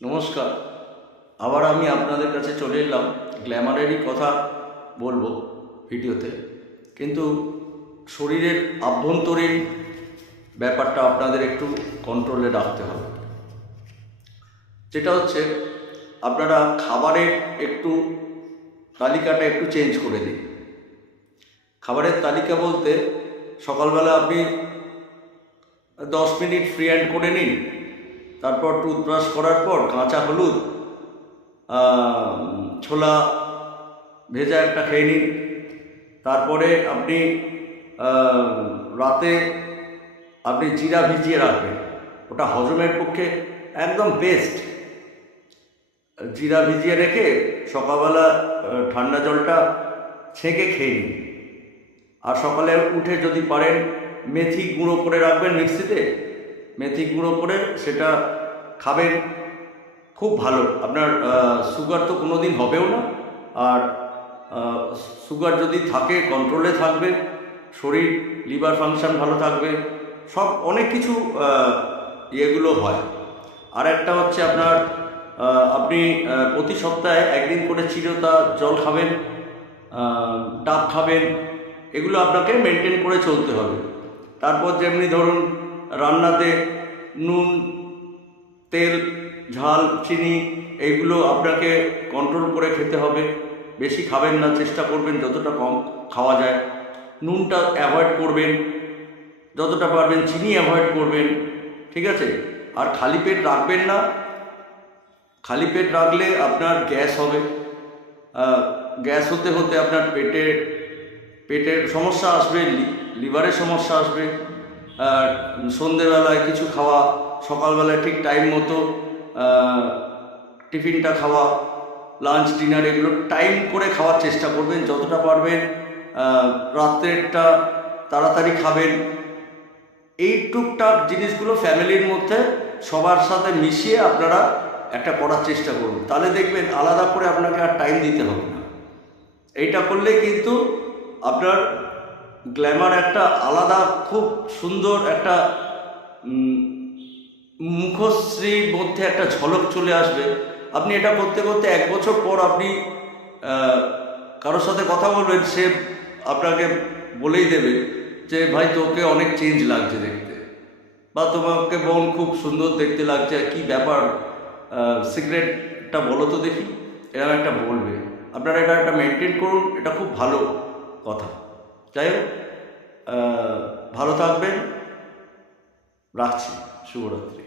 নমস্কার। আবার আমি আপনাদের কাছে চলে এলাম, গ্ল্যামারেরই কথা বলবো ভিডিওতে, কিন্তু শরীরের আভ্যন্তরীণ ব্যাপারটা আপনাদের একটু কন্ট্রোলে রাখতে হবে। যেটা হচ্ছে, আপনারা খাবারের একটু তালিকাটা একটু চেঞ্জ করে দিন। খাবারের তালিকা বলতে, সকালবেলা আপনি 10 মিনিট ফ্রি হ্যান্ড করে নিন, তারপর টুথব্রাশ করার পর কাঁচা হলুদ, ছোলা ভেজা একটা খেয়ে নিন। তারপরে আপনি রাতে জিরা ভিজিয়ে রাখবেন, ওটা হজমের পক্ষে একদম বেস্ট। জিরা ভিজিয়ে রেখে সকালবেলা ঠান্ডা জলটা ছেঁকে খেয়ে নিন। আর সকালে উঠে যদি পারেন মেথি গুঁড়ো করে রাখবেন মিক্সিতে, মেথি গুঁড়ো করে সেটা খাবেন, খুব ভালো। আপনার সুগার তো কোনো দিন হবেও না, আর সুগার যদি থাকে কন্ট্রোলে থাকবে, শরীর লিভার ফাংশন ভালো থাকবে, সব অনেক কিছু ইয়েগুলো হয়। আর একটা হচ্ছে আপনার আপনি প্রতি সপ্তাহে একদিন করে চিরতা জল খাবেন, ডাব খাবেন, এগুলো আপনাকে মেনটেন করে চলতে হবে। তারপর যেমনি ধরুন, রান্নাতে নুন, তেল, ঝাল, চিনি এইগুলো আপনাকে কন্ট্রোল করে খেতে হবে। বেশি খাবেন না, চেষ্টা করবেন যতটা কম খাওয়া যায়। নুনটা অ্যাভয়েড করবেন যতটা পারবেন, চিনি অ্যাভয়েড করবেন, ঠিক আছে? আর খালি পেট রাখবেন না। খালি পেট রাখলে আপনার গ্যাস হবে, গ্যাস হতে হতে আপনার পেটের সমস্যা আসবে, লিভারের সমস্যা আসবে। সন্ধেবেলায় কিছু খাওয়া, সকালবেলায় ঠিক টাইম মতো টিফিনটা খাওয়া, লাঞ্চ, ডিনার এগুলো টাইম করে খাওয়ার চেষ্টা করবেন যতটা পারবেন। রাত্রেরটা তাড়াতাড়ি খাবেন। এই টুকটাক জিনিসগুলো ফ্যামিলির মধ্যে সবার সাথে মিশিয়ে আপনারা একটা করার চেষ্টা করুন, তাহলে দেখবেন আলাদা করে আপনাকে আর টাইম দিতে হবে না। এইটা করলে কিন্তু আপনার গ্ল্যামার একটা আলাদা, খুব সুন্দর একটা মুখশ্রীর মধ্যে একটা ঝলক চলে আসবে। আপনি এটা করতে করতে 1 বছর পর আপনি কারোর সাথে কথা বলবেন, সে আপনাকে বলেই দেবে যে ভাই, তোকে অনেক চেঞ্জ লাগছে দেখতে, বা তোমাকে বোন খুব সুন্দর দেখতে লাগছে, কি ব্যাপার, সিক্রেটটা বলো তো দেখি, এরকম একটা বলবে। আপনারা এটা একটা মেনটেন করুন, এটা খুব ভালো কথা। যাই হোক, ভালো থাকবেন, রাখছি, শুভরাত্রি।